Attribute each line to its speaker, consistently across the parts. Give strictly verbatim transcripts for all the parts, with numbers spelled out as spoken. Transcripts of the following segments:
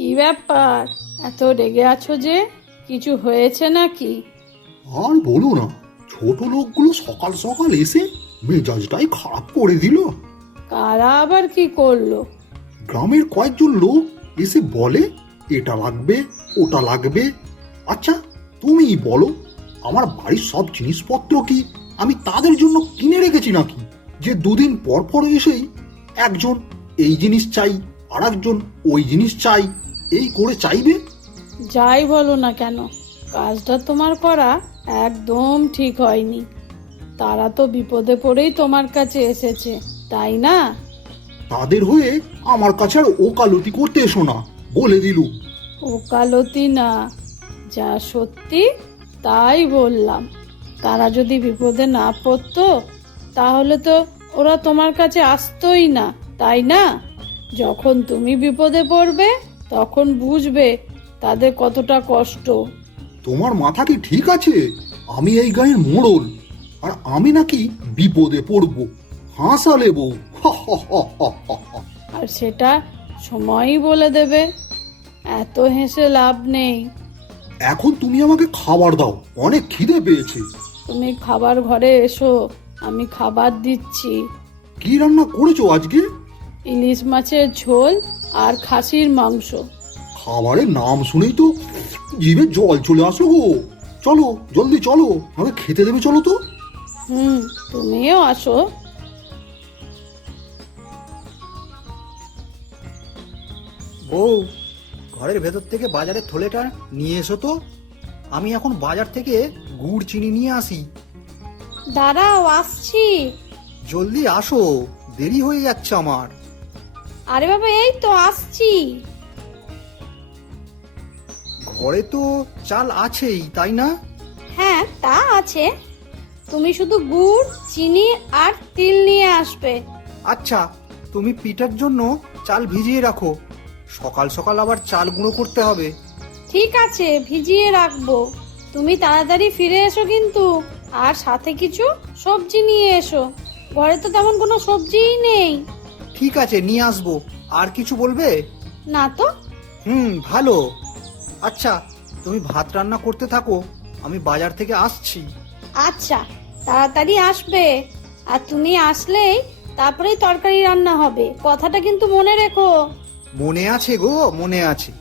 Speaker 1: কি ব্যাপার, এত রেগে আছো যে? কিছু হয়েছে নাকি?
Speaker 2: আর বলো না, ছোট লোকগুলো সকাল সকাল এসে মেজাজটাই খারাপ করে দিল।
Speaker 1: কারা আবার কি করলো?
Speaker 2: গ্রামের কয়েকজন লোক এসে বলে এটা লাগবে ওটা লাগবে। আচ্ছা, তুমিই বলো, আমার বাড়ির সব জিনিসপত্র কি আমি তাদের জন্য কিনে রেখেছি নাকি, যে দুদিন পর পর এসেই একজন এই জিনিস চাই আর একজন ওই জিনিস চাই এই করে চাইবে?
Speaker 1: যাই বলো না কেন, কাজটা তোমার করা একদম ঠিক হয়নি। তারা তো বিপদে পড়েই তোমার কাছে এসেছে, তাই না?
Speaker 2: তাদের হয়ে আমার কাছে আর ওকালতি করতে এসো না, বলে দিলুম।
Speaker 1: ওকালতি না, যা সত্যি তাই বললাম। তারা যদি বিপদে না পড়তো তাহলে তো ওরা তোমার কাছে আসতোই না, তাই না? যখন তুমি বিপদে পড়বে তখন বুঝবে তাদের কতটা কষ্ট।
Speaker 2: তোমার মাথা কি ঠিক আছে? আমি এই গায়ের মোড়ল, আর আমি নাকি বিপদে পড়বো? হাসালে বউ।
Speaker 1: আর সেটা সময়ই বলে দেবে, এত হেসে লাভ নেই।
Speaker 2: এখন তুমি আমাকে খাবার দাও, অনেক খিদে পেয়েছে।
Speaker 1: তুমি খাবার ঘরে এসো, আমি খাবার দিচ্ছি।
Speaker 2: কি রান্না করেছো আজকে?
Speaker 1: ইলিশ মাছের ঝোল আর খাসির মাংস।
Speaker 2: খাবারের নাম শুনেই তো জিভে জল চলে আসো গো। চলো জলদি চলো, আমাকে খেতে দেবে, চলো তো।
Speaker 1: হুম, তুমিও আসো।
Speaker 3: বউ, ঘরের ভেতর থেকে বাজারের থলেটা নিয়ে এসো তো। আমি এখন বাজার থেকে গুড় চিনি নিয়ে আসি।
Speaker 1: দাঁড়াও, আসছি।
Speaker 3: জলদি আসো, দেরি হয়ে যাচ্ছে আমার।
Speaker 1: আরে বাবা, এই তো আসছি।
Speaker 3: ঘরে তো চাল আছেই, তাই না?
Speaker 1: হ্যাঁ, তা আছে। তুমি শুধু গুড়, চিনি আর তিল নিয়ে আসবে।
Speaker 3: আচ্ছা, তুমি পিঠার জন্য চাল ভিজিয়ে রাখো। সকাল সকাল আবার চাল গুঁড়ো করতে হবে।
Speaker 1: ঠিক আছে, ভিজিয়ে রাখবো। তুমি তাড়াতাড়ি ফিরে এসো কিন্তু, আর সাথে কিছু সবজি নিয়ে এসো। ঘরে তো তেমন কোনো সবজিই নেই।
Speaker 3: ঠিক আছে, নিয়ে আসবো। আর কিছু বলবে?
Speaker 1: না তো।
Speaker 3: হুম, ভালো। আচ্ছা, তুমি ভাত রান্না করতে থাকো, আমি বাজার থেকে আসছি।
Speaker 1: আচ্ছা, তাড়াতাড়ি আসবে। আর তুমি আসলেই তারপরেই তরকারি রান্না হবে, কথাটা কিন্তু মনে রেখো।
Speaker 3: মনে আছে গো, মনে আছে।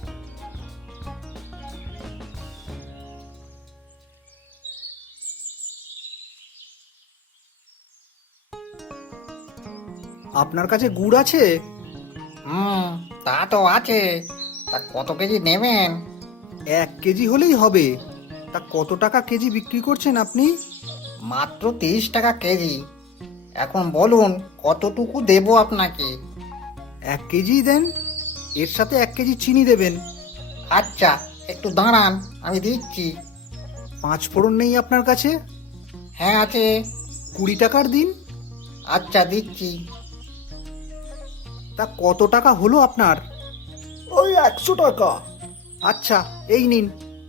Speaker 3: আপনার কাছে গুড় আছে?
Speaker 4: হুম, তা তো আছে। তা কত কেজি নেবেন?
Speaker 3: এক কেজি হলেই হবে। তা কত টাকা কেজি বিক্রি করছেন আপনি?
Speaker 4: মাত্র তিরিশ টাকা কেজি। এখন বলুন কতটুকু দেবো আপনাকে?
Speaker 3: এক কেজি দেন, এর সাথে এক কেজি চিনি দেবেন।
Speaker 4: আচ্ছা, একটু দাঁড়ান, আমি দিচ্ছি।
Speaker 3: পাঁচ ফোড়ন নেই আপনার কাছে?
Speaker 4: হ্যাঁ আছে।
Speaker 3: কুড়ি টাকার দিন।
Speaker 4: আচ্ছা, দিচ্ছি।
Speaker 3: তা কত টাকা হলো আপনার?
Speaker 2: ওই একশো টাকা।
Speaker 3: আচ্ছা, এই নিন।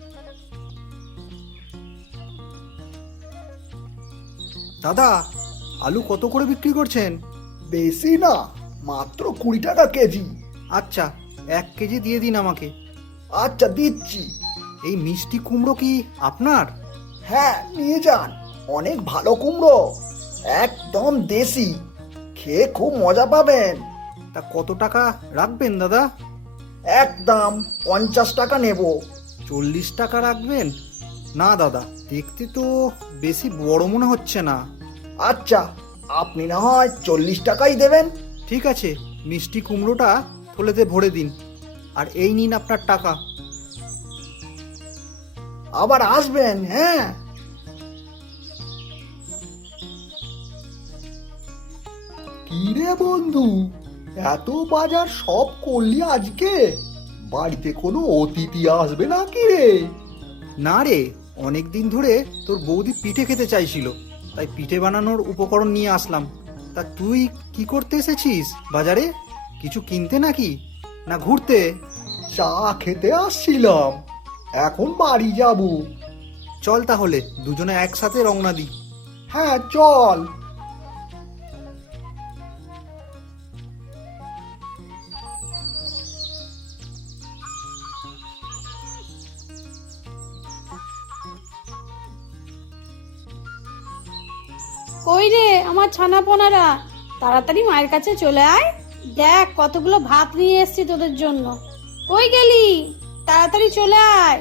Speaker 3: দাদা, আলু কত করে বিক্রি করছেন?
Speaker 2: বেশি না, মাত্র কুড়ি টাকা কেজি।
Speaker 3: আচ্ছা, এক কেজি দিয়ে দিন আমাকে।
Speaker 2: আচ্ছা, দিচ্ছি।
Speaker 3: এই মিষ্টি কুমড়ো কি আপনার?
Speaker 2: হ্যাঁ, নিয়ে যান, অনেক ভালো কুমড়ো, একদম দেশি, খেয়ে খুব মজা পাবেন।
Speaker 3: তা কত টাকা রাখবেন দাদা?
Speaker 2: একদম পঞ্চাশ টাকা নেব।
Speaker 3: চল্লিশ টাকা রাখবেন? না দাদা, দেখতে তো বেশি বড় মনে হচ্ছে না।
Speaker 2: আচ্ছা, আপনি না হয় চল্লিশ টাকাই দেবেন।
Speaker 3: ঠিক আছে, মিষ্টি কুমড়োটা থলেতে ভরে দিন, আর এই নিন আপনার টাকা।
Speaker 2: আবার আসবেন, হ্যাঁ। কি রে বন্ধু, এত বাজার সব করলি আজকে? বাড়িতে কোনো অতিথি আসবে নাকি রে?
Speaker 3: না রে, অনেক দিন ধরে তোর বৌদি পিঠে খেতে চাইছিল, তাই পিঠে বানানোর উপকরণ নিয়ে আসলাম। তা তুই কি করতে এসেছিস বাজারে? কিছু কিনতে নাকি, না ঘুরতে?
Speaker 2: চা খেতে আসছিলাম, এখন বাড়ি যাব।
Speaker 3: চল তাহলে দুজনে একসাথে রওনা দিই।
Speaker 2: হ্যাঁ, চল।
Speaker 1: কই রে আমার ছানাপোনারা, তাড়াতাড়ি মায়ের কাছে চলে আয়। দেখ কতগুলো ভাত নিয়ে এসেছি তোদের জন্য। কই গেলি? তাড়াতাড়ি চলে আয়।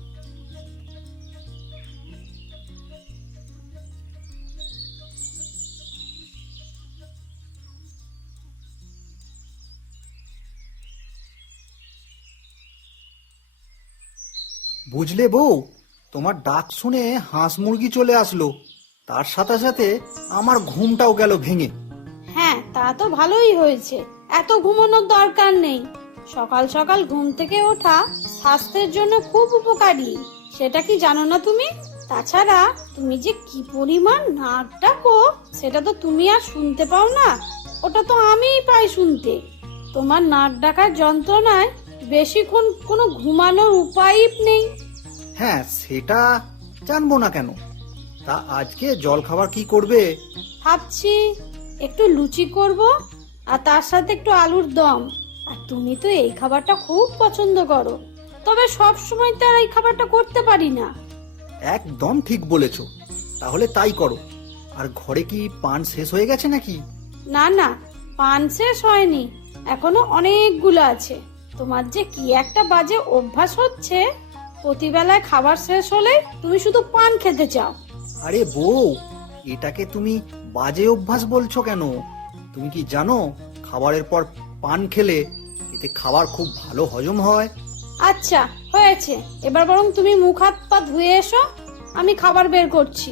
Speaker 3: বুঝলে বউ, তোমার ডাক শুনে হাঁস মুরগি চলে আসলো, তার সাথে সাথে আমার ঘুমটাও গেল ভেঙে।
Speaker 1: হ্যাঁ, তা তো ভালোই হয়েছে, এত ঘুমানোর দরকার নেই। সকাল সকাল ঘুম থেকে ওঠা স্বাস্থ্যের জন্য খুব উপকারী, সেটা কি জানো না তুমি? তাছাড়া তুমি যে কি পরিমাণ নাক ডাকো সেটা তো তুমি আর শুনতে পাও না, ওটা তো আমিই পাই শুনতে। তোমার নাক ডাকার যন্ত্রণায় বেশিক্ষণ কোনো ঘুমানোর উপায় নেই।
Speaker 3: হ্যাঁ, সেটা জানবো না কেন। তা আজকে জল খাবার কি করবে?
Speaker 1: ভাবছি একটু লুচি করব, আর তার সাথে একটু আলুর দম। আর তুমি তো এই খাবারটা খুব পছন্দ করো, তবে সব সময় তো আর এই খাবারটা করতে পারি না।
Speaker 3: একদম ঠিক বলেছো, তাহলে তাই করো। আর ঘরে কি পান শেষ হয়ে গেছে নাকি?
Speaker 1: না না, পান শেষ হয়নি, এখনো অনেকগুলো আছে। তোমার যে কি একটা বাজে অভ্যাস হচ্ছে, প্রতিবেলায় খাবার শেষ হলে তুমি শুধু পান খেতে চাও।
Speaker 3: আরে বউ, এটাকে তুমি বাজে অভ্যাস বলছো কেন? তুমি কি জানো খাবারের পর পান খেলে এতে খাবার খুব ভালো হজম হয়?
Speaker 1: আচ্ছা হয়েছে, এবার বরং তুমি মুখ হাত পা ধুয়ে এসো, আমি খাবার বের করছি।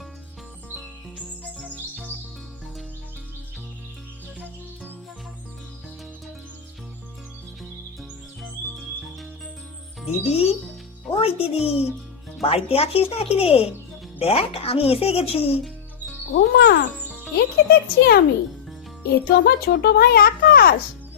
Speaker 4: দিদি, ওই দিদি, বাড়িতে আছিস নাকি রে? দেখ আমি এসে গেছি।
Speaker 1: ঘুমা, একে দেখছি আমি, এ তো আমার ছোট ভাই আকাশ।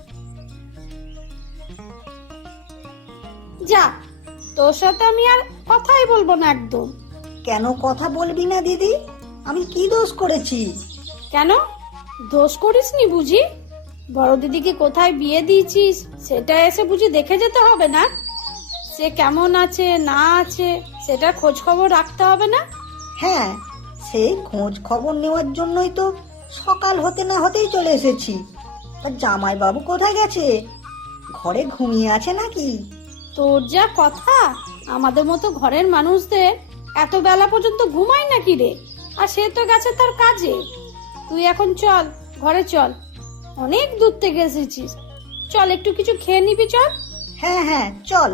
Speaker 1: যা, তোর সাথে আমি আর কথাই বলবো না একদম।
Speaker 4: কেন কথা বলবি না দিদি? আমি কি দোষ করেছি?
Speaker 1: কেন দোষ করিসনি বুঝি? বড় দিদিকে কোথায় বিয়ে দিয়েছিস সেটা এসে বুঝি দেখে যেতে হবে না? সে কেমন আছে না আছে সেটা খোঁজ খবর রাখতে হবে না?
Speaker 4: হ্যাঁ, সেই খোঁজ খবর নেওয়ার জন্যই তো সকাল হতে না হতেই চলে এসেছি। তা জামাই বাবু কোথায় গেছে? ঘরে ঘুমিয়ে আছে নাকি?
Speaker 1: তোর যা কথা, আমাদের মতো ঘরের মানুষদের এত বেলা পর্যন্ত ঘুমায় নাকি রে? আর সে তো গেছে তার কাজে। তুই এখন চল, ঘরে চল, অনেক দূর থেকে এসেছিস, চল একটু কিছু খেয়ে নিবি, চল।
Speaker 4: হ্যাঁ হ্যাঁ, চল।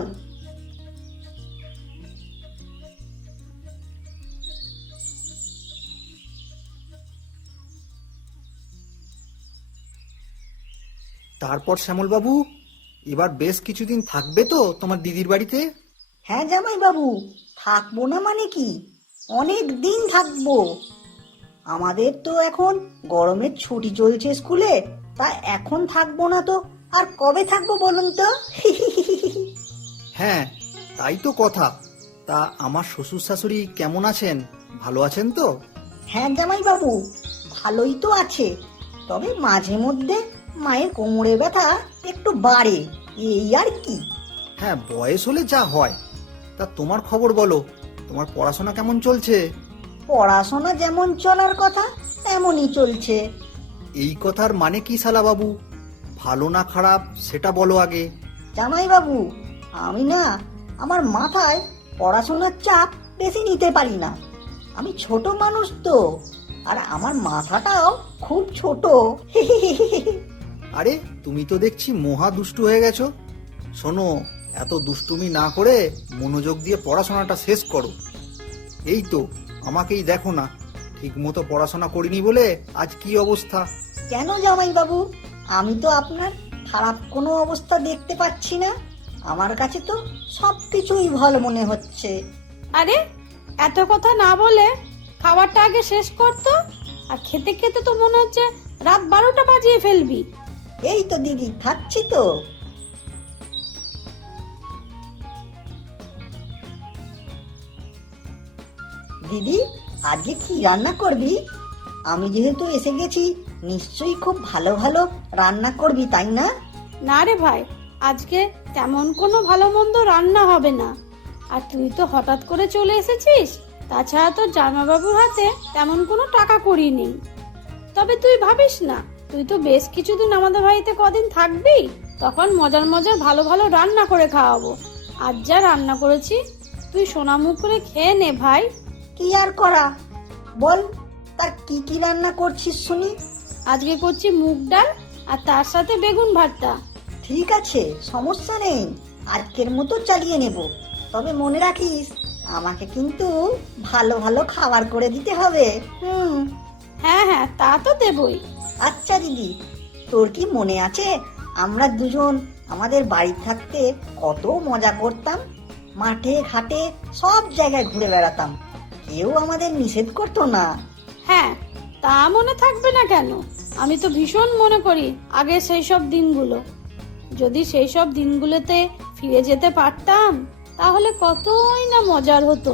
Speaker 3: তারপর শ্যামল বাবু, এবার বেশ কিছুদিন থাকবে তো তোমার দিদির বাড়িতে?
Speaker 4: হ্যাঁ জামাই বাবু, থাকবো না মানে কি, অনেক দিন থাকবো। আমাদের তো এখন গরমের ছুটি চলছে স্কুলে, তা এখন থাকবো না তো আর কবে থাকবো বলুন তো?
Speaker 3: হ্যাঁ, তাই তো কথা। তা আমার শ্বশুর শাশুড়ি কেমন আছেন? ভালো আছেন তো?
Speaker 4: হ্যাঁ জামাই বাবু, ভালোই তো আছে, তবে মাঝে মধ্যে মায়ের কোমরে ব্যথা একটু বাড়ে, এই আর কি।
Speaker 3: হ্যাঁ, বয়স হলে যা হয়। তা তোমার খবর বলো, তোমার পড়াশোনা কেমন চলছে?
Speaker 4: পড়াশোনা যেমন চলার কথা তেমনই চলছে।
Speaker 3: এই কথার মানে কি শালা বাবু? ভালো না খারাপ সেটা বলো আগে।
Speaker 4: জামাই বাবু, আমি না আমার মাথায় পড়াশোনার চাপ বেশি নিতে পারি না। আমি ছোট মানুষ তো, আর আমার মাথাটাও খুব ছোট।
Speaker 3: আরে তুমি তো দেখছি মহা দুষ্টু হয়ে গেছো। শোনো, এত দুষ্টুমি না করে মনোযোগ দিয়ে পড়াশোনাটা শেষ করো। এই তো আমাকেই দেখো না, ঠিক মতো পড়াশোনা করিনি বলে আজ কি অবস্থা।
Speaker 4: কেন জামাই বাবু, আমি তো আপনার খারাপ কোনো অবস্থা দেখতে পাচ্ছি না। আমার কাছে তো সবকিছুই ভালো মনে হচ্ছে।
Speaker 1: আরে এত কথা না বলে খাবারটা আগে শেষ করতো, আর খেতে খেতে তো মনে হচ্ছে রাত বারোটা বাজিয়ে ফেলবি।
Speaker 4: এই তো দিদি, খাচ্ছি তো। দিদি, আজকে কি রান্না করবি? আমি যেহেতু এসে গেছি, নিশ্চয়ই খুব ভালো ভালো রান্না করবি, তাই না?
Speaker 1: না রে ভাই, আজকে তেমন কোনো ভালো মন্দ রান্না হবে না। আর তুই তো হঠাৎ করে চলে এসেছিস, তাছাড়া তো জামাইবাবুর হাতে তেমন কোনো টাকা কড়ি নেই। তবে তুই ভাবিস না, তুই তো বেশ কিছুদিন আমাদের বাড়িতে কদিন থাকবি, তখন মজার মজার ভালো ভালো রান্না করে খাওয়াবো। আজ যা রান্না করেছি তুই সোনা মুখ করে খেয়ে নে ভাই।
Speaker 4: কি আর করা, বল তার কি কি রান্না করছিস শুনি।
Speaker 1: আজকে করছি মুগ ডাল আর তার সাথে বেগুন ভর্তা।
Speaker 4: ঠিক আছে, সমস্যা নেই, আজকের মতো চালিয়ে নেব। তবে মনে রাখিস, আমাকে কিন্তু ভালো ভালো খাবার করে দিতে হবে। হুম।
Speaker 1: হ্যাঁ হ্যাঁ, তা তো দেবই।
Speaker 4: আচ্ছা দিদি, তোর কি মনে আছে আমরা দুজন আমাদের বাড়ি থাকতে কত মজা করতাম? মাঠে ঘাটে সব জায়গায় ঘুরে বেড়াতাম, কেউ আমাদের নিষেধ করতো না।
Speaker 1: হ্যাঁ, তা মনে থাকবে না কেন? আমি তো ভীষণ মনে করি আগে সেই সব দিনগুলো। যদি সেই সব দিনগুলোতে ফিরে যেতে পারতাম তাহলে কতই না মজার হতো।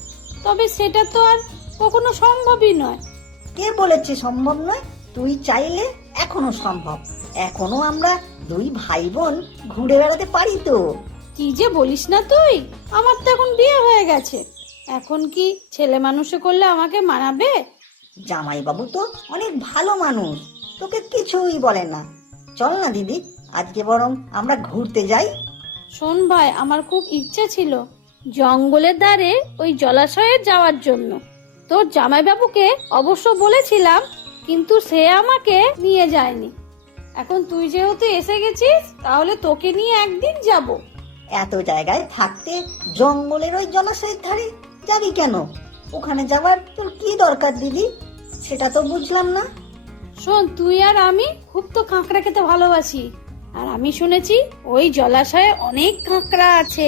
Speaker 1: তবে সেটা তো আর কখনো সম্ভবই নয়।
Speaker 4: কে বলেছে সম্ভব নয়? তুই চাইলে এখনো সম্ভব। এখনো আমরা দুই ভাই বোন ঘুরে বেড়াতে পারি তো।
Speaker 1: কি যে বলিস না তুই, আমার তো এখন বিয়ে হয়ে গেছে, এখন কি ছেলে মানুষে করলে আমাকে মানাবে?
Speaker 4: জামাইবাবু তো অনেক ভালো মানুষ, তোকে কিছুই বলে না। চল না দিদি, আজকে বরং আমরা ঘুরতে যাই।
Speaker 1: শোন ভাই, আমার খুব ইচ্ছে ছিল জঙ্গলের ধারে ওই জলাশয়ে যাওয়ার জন্য। তোর জামাইবাবুকে অবশ্য বলেছিলাম, কিন্তু সে আমাকে নিয়ে যায়নি। এখন তুই যেহেতু এসে গেছিস, তাহলে তোকে নিয়ে একদিন যাব।
Speaker 4: এত জায়গায় থাকতে জঙ্গলের ওই জলাশয়ের ধারে যাবি কেন? ওখানে যাবার তোর কি দরকার দিদি, সেটা তো বুঝলাম না।
Speaker 1: শোন, তুই আর আমি খুব তো কাঁকড়া খেতে ভালোবাসি, আর আমি শুনেছি ওই জলাশয়ে অনেক কাঁকড়া আছে,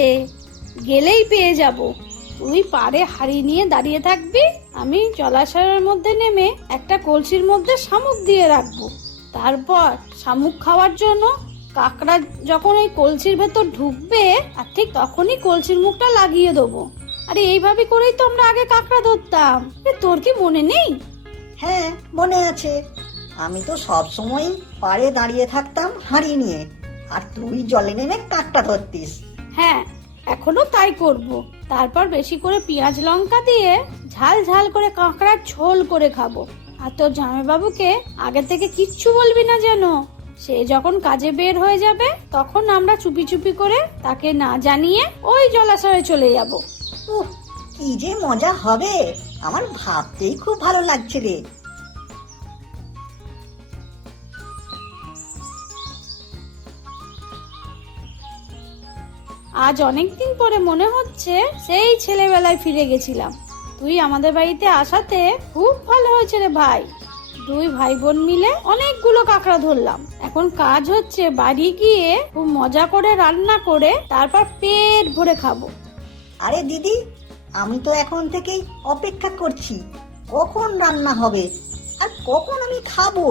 Speaker 1: গেলেই পেয়ে যাব। তুই পাড়ে হাড়ি নিয়ে দাঁড়িয়ে থাকবি, আমি জলাশয়ের মধ্যে নেমে একটা কলসির মধ্যে শামুক দিয়ে রাখবো। তারপর শামুক খাওয়ার জন্য কাঁকড়া যখন ওই কলসির ভেতর ঢুকবে, আর ঠিক তখনই কলসির মুখটা লাগিয়ে দেবো। আরে এইভাবে করেই তো আমরা আগে কাঁকড়া ধরতাম। এ, তোর কি মনে নেই?
Speaker 4: হ্যাঁ, মনে আছে। আমি তো সব সময় পাড়ে দাঁড়িয়ে থাকতাম হাঁড়ি নিয়ে, আর তুই জলে নেমে কাঁকড়া ধরতিস।
Speaker 1: হ্যাঁ, এখনো তাই করব। তারপর বেশি করে পেঁয়াজ লঙ্কা দিয়ে ঝাল ঝাল করে কাঁকড়ার ঝোল করে খাবো। আর তোর জামাইবাবুকে আগে থেকে কিচ্ছু বলবি না যেন। সে যখন কাজে বের হয়ে যাবে, তখন আমরা চুপি চুপি করে তাকে না জানিয়ে ওই জলাশয়ে চলে যাব।
Speaker 4: উহ, কি যে মজা হবে, আমার ভাবতেই খুব ভালো লাগছে রে।
Speaker 1: আজ অনেকদিন পরে মনে হচ্ছে সেই ছেলেবেলায় ফিরে গেছিলাম। তুই আমাদের বাড়িতে আসাতে খুব ভালো হয়েছে রে ভাই। দুই ভাই বোন মিলে অনেকগুলো কাঁকড়া ধরলাম। এখন কাজ হচ্ছে বাড়ি গিয়ে খুব মজা করে রান্না করে তারপর পেট ভরে খাবো।
Speaker 4: আরে দিদি, আমি তো এখন থেকেই অপেক্ষা করছি কখন রান্না হবে আর কখন আমি খাবো।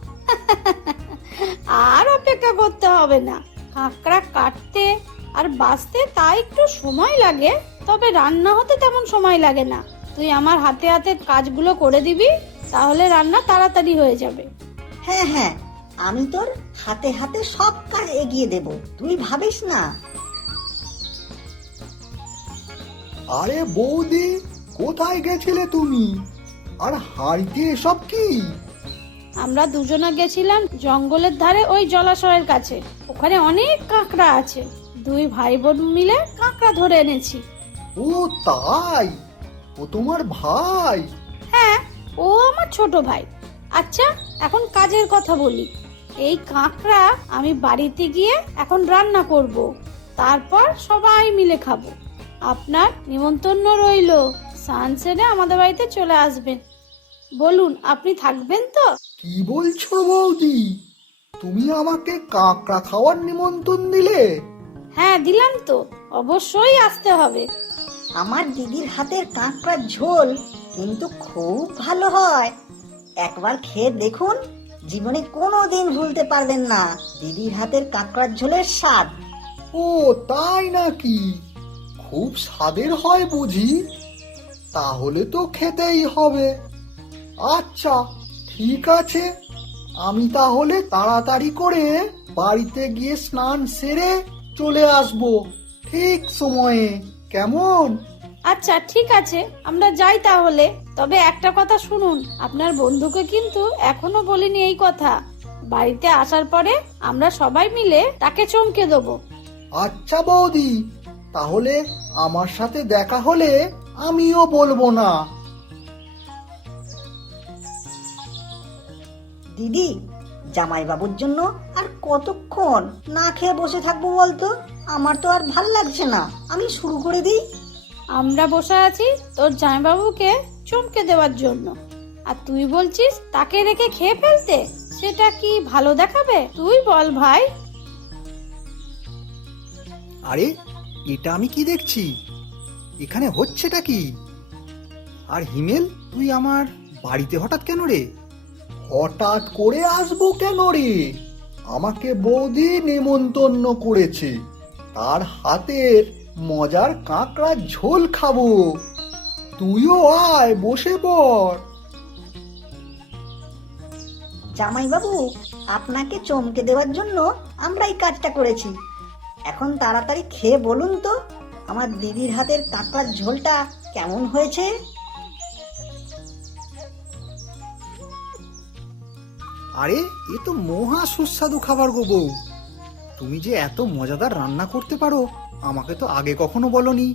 Speaker 1: আর অপেক্ষা করতে হবে না, কাঁকড়া কাটতে আর বাছতে তা একটু সময় লাগে, তবে রান্না হতে তেমন সময় লাগে না। তুই আমার হাতে হাতে কাজগুলো করে দিবি, তাহলে রান্না তাড়াতাড়ি হয়ে যাবে।
Speaker 4: হ্যাঁ হ্যাঁ, আমি তোর হাতে হাতে সব কাজ এগিয়ে দেব, তুই ভাবিস না।
Speaker 2: আরে বৌদি, কোথায় গেছিলে তুমি? আর হাঁড়িতে এসব কি?
Speaker 1: আমরা দুজনে গেছিলাম জঙ্গলের ধারে ওই জলাশয়ের কাছে, ওখানে অনেক কাঁকড়া আছে। দুই ভাই বোন মিলে কাঁকড়া ধরে এনেছি।
Speaker 2: ও তাই? ও তোমার ভাই?
Speaker 1: হ্যাঁ, ও আমার ছোট ভাই। আচ্ছা, এখন কাজের কথা বলি। এই কাঁকড়া আমি বাড়িতে গিয়ে এখন রান্না করব, তারপর সবাই মিলে খাবো। আপনার নিমন্ত্রণ রইল, সানসেটে আমাদের বাড়িতে চলে আসবেন। বলুন, আপনি থাকবেন তো?
Speaker 2: কি বলছো বৌদি, তুমি আমাকে কাঁকড়া খাওয়ার নিমন্ত্রণ দিলে?
Speaker 1: হ্যাঁ, দিলাম তো, অবশ্যই আসতে হবে।
Speaker 4: আমার দিদির হাতের কাঁকড়ার ঝোল কিন্তু খুব ভালো হয়, একবার খেয়ে দেখুন, জীবনে কোনো দিন ভুলতে পারবেন না দিদির হাতের কাঁকড়ার ঝোলের স্বাদ।
Speaker 2: ও তাই নাকি? খুব স্বাদের হয় বুঝি? তাহলে তো খেতেই হবে। আচ্ছা ঠিক আছে, আমি তাহলে তাড়াতাড়ি করে বাড়িতে গিয়ে স্নান সেরে চলে আসবো ঠিক সময়ে, কেমন?
Speaker 1: আচ্ছা ঠিক আছে, আমরা যাই তাহলে। তবে একটা কথা শুনুন, আপনার বন্ধুকে কিন্তু এখনো বলিনি এই কথা। বাড়িতে আসার পরে আমরা সবাই মিলে তাকে চমকে দেবো।
Speaker 3: আচ্ছা বৌদি, তাহলে আমার সাথে দেখা হলে আমিও বলবো না।
Speaker 4: দিদি, জামাইবাবুর জন্য আর কতক্ষণ না খেয়ে বসে থাকবো বলতো? আমার তো আর ভাল লাগছে না, আমি শুরু করে দিই।
Speaker 1: আমরা বসে আছি তোর জামাইবাবুকে চমকে দেওয়ার জন্য, আর তুই বলছিস তাকে রেখে খেয়ে ফেলতে? সেটা কি ভালো দেখাবে? তুই বল ভাই।
Speaker 3: আরে, এটা আমি কি দেখছি? এখানে হচ্ছেটা কি? আর হিমেল, তুই আমার বাড়িতে হঠাৎ কেন রে?
Speaker 2: হঠাৎ করে আসবো কেন রে? আমাকে বৌদি নেমন্তন্ন করেছে, তার হাতের মজার কাঁকড়ার ঝোল খাবো। তুইও আয়, বসে পড়।
Speaker 4: জামাইবাবু, আপনাকে চমকে দেওয়ার জন্য আমরা এই কাজটা করেছি। এখন তাড়াতাড়ি খেয়ে বলুন তো, আমার দিদির হাতের কাঁকড়ার ঝোলটা কেমন হয়েছে?
Speaker 3: আরে, এ তো মহা সুস্বাদু খাবার গো বউ। তুমি যে এত মজাদার রান্না করতে পারো, আমাকে তো আগে কখনো বলনি।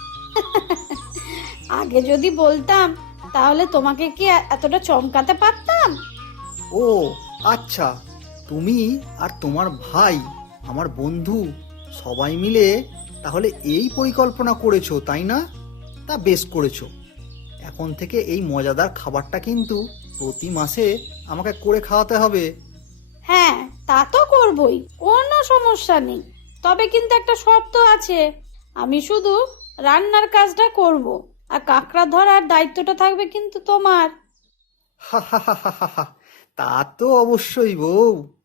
Speaker 1: আগে যদি বলতাম তাহলে তোমাকে কি এতটা চমকাতে পারতাম?
Speaker 3: ও আচ্ছা, তুমি আর তোমার ভাই, আমার বন্ধু, সবাই মিলে তাহলে এই পরিকল্পনা করেছো, তাই না? তা বেশ করেছো। এখন থেকে এই মজাদার খাবারটা কিন্তু প্রতি মাসে আমাকে করে খাওয়াতে হবে।
Speaker 1: হ্যাঁ, তা তো করবই, কোনো সমস্যা নেই। তবে কিন্তু একটা শর্ত আছে, আমি শুধু রান্নার কাজটা করব, আর কাঁকড়া ধরার দায়িত্বটা থাকবে কিন্তু তোমার।
Speaker 3: হা হা হা হা হা। তা তো অবশ্যই বউ।